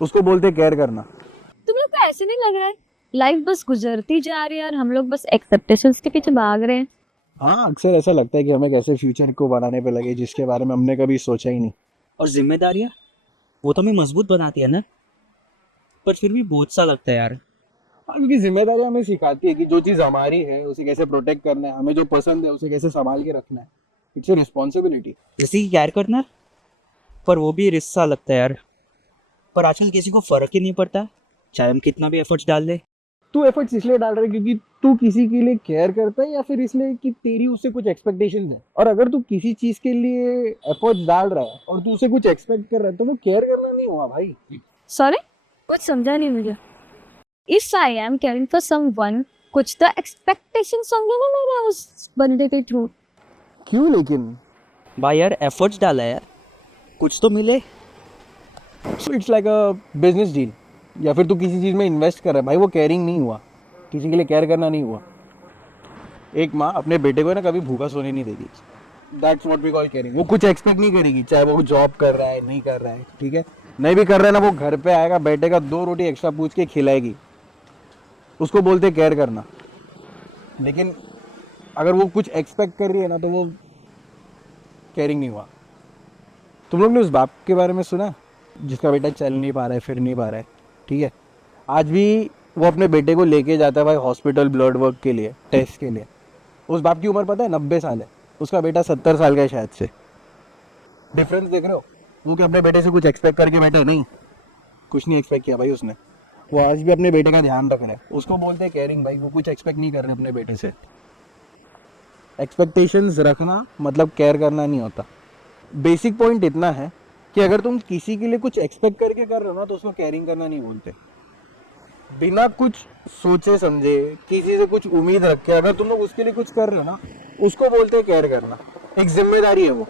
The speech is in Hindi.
उसको बोलते केयर करना। तुम लोग को ऐसे नहीं लग रहा है लाइफ बस गुजरती जा रही है और हम लोग बस एक्सेप्टेशंस के पीछे भाग रहे हैं? हाँ, अक्सर ऐसा लगता है कि हमें कैसे फ्यूचर को बनाने पे लगे जिसके बारे में हमने कभी सोचा ही नहीं। और जिम्मेदारियाँ, वो तो हमें मजबूत बनाती है ना, पर फिर भी बोझ सा लगता है यार। हाँ, क्योंकि जिम्मेदारी हमें सिखाती है कि जो चीज़ हमारी है उसे कैसे प्रोटेक्ट करना है, हमें जो पसंद है उसे कैसे संभाल के रखना है। It's a responsibility. जैसे कि केयर करना, पर वो भी रिस्क सा लगता है यार। पर आजकल किसी को फर्क ही नहीं पड़ता, चाहे हम कितना भी एफर्ट्स डाल दे। तू एफर्ट्स इसलिए डाल रहा है क्योंकि तू किसी के लिए केयर करता है, या फिर इसलिए कि तेरी उससे कुछ एक्सपेक्टेशंस है? और अगर तू किसी चीज के लिए एफर्ट्स डाल रहा है और तू उसे कुछ एक्सपेक्ट कर रहा है तो वो केयर करना नहीं हुआ भाई। सॉरी, कुछ समझा नहीं मुझे। If I am caring for someone, कुछ तो एक्सपेक्टेशंस होंगे ना मेरे उस बंदे के थ्रू। क्यों लेकिन? भाई यार एफर्ट्स डाला है यार, कुछ तो मिले। So it's like a business deal, या फिर तू किसी चीज में इन्वेस्ट कर रहा है भाई, वो केयरिंग नहीं हुआ, किसी के लिए केयर करना नहीं हुआ। एक माँ अपने बेटे को ना कभी भूखा सोने नहीं देगी। That's what we call caring. वो कुछ एक्सपेक्ट नहीं करेगी, चाहे वो जॉब कर रहा है नहीं कर रहा है, ठीक है, नहीं भी कर रहा है ना, वो घर पे आएगा, बैठेगा, 2 रोटी एक्स्ट्रा पूछ के खिलाएगी। उसको बोलते केयर करना। लेकिन अगर वो कुछ एक्सपेक्ट कर रही है ना तो वो केयरिंग नहीं हुआ। तुम लोग ने उस बाप के बारे में सुना जिसका बेटा चल नहीं पा रहा है, फिर नहीं पा रहा है, ठीक है, आज भी वो अपने बेटे को लेके जाता है भाई हॉस्पिटल ब्लड वर्क के लिए, टेस्ट के लिए। उस बाप की उम्र पता है 90 साल है, उसका बेटा 70 साल का है शायद से। डिफरेंस देख रहे हो? वो कि अपने बेटे से कुछ एक्सपेक्ट करके बैठे नहीं, कुछ नहीं एक्सपेक्ट किया भाई उसने। वो आज भी अपने बेटे का ध्यान रख रहा है, उसको बोलते हैं केयरिंग भाई। वो कुछ एक्सपेक्ट नहीं कर रहे अपने बेटे से। एक्सपेक्टेशंस रखना मतलब केयर करना नहीं होता। बेसिक पॉइंट इतना है कि अगर तुम किसी के लिए कुछ एक्सपेक्ट करके कर रहे हो ना तो उसको केयरिंग करना नहीं बोलते। बिना कुछ सोचे समझे किसी से कुछ उम्मीद रख के अगर तुम लोग उसके लिए कुछ कर रहे हो ना, उसको बोलते हैं केयर करना। एक जिम्मेदारी है वो।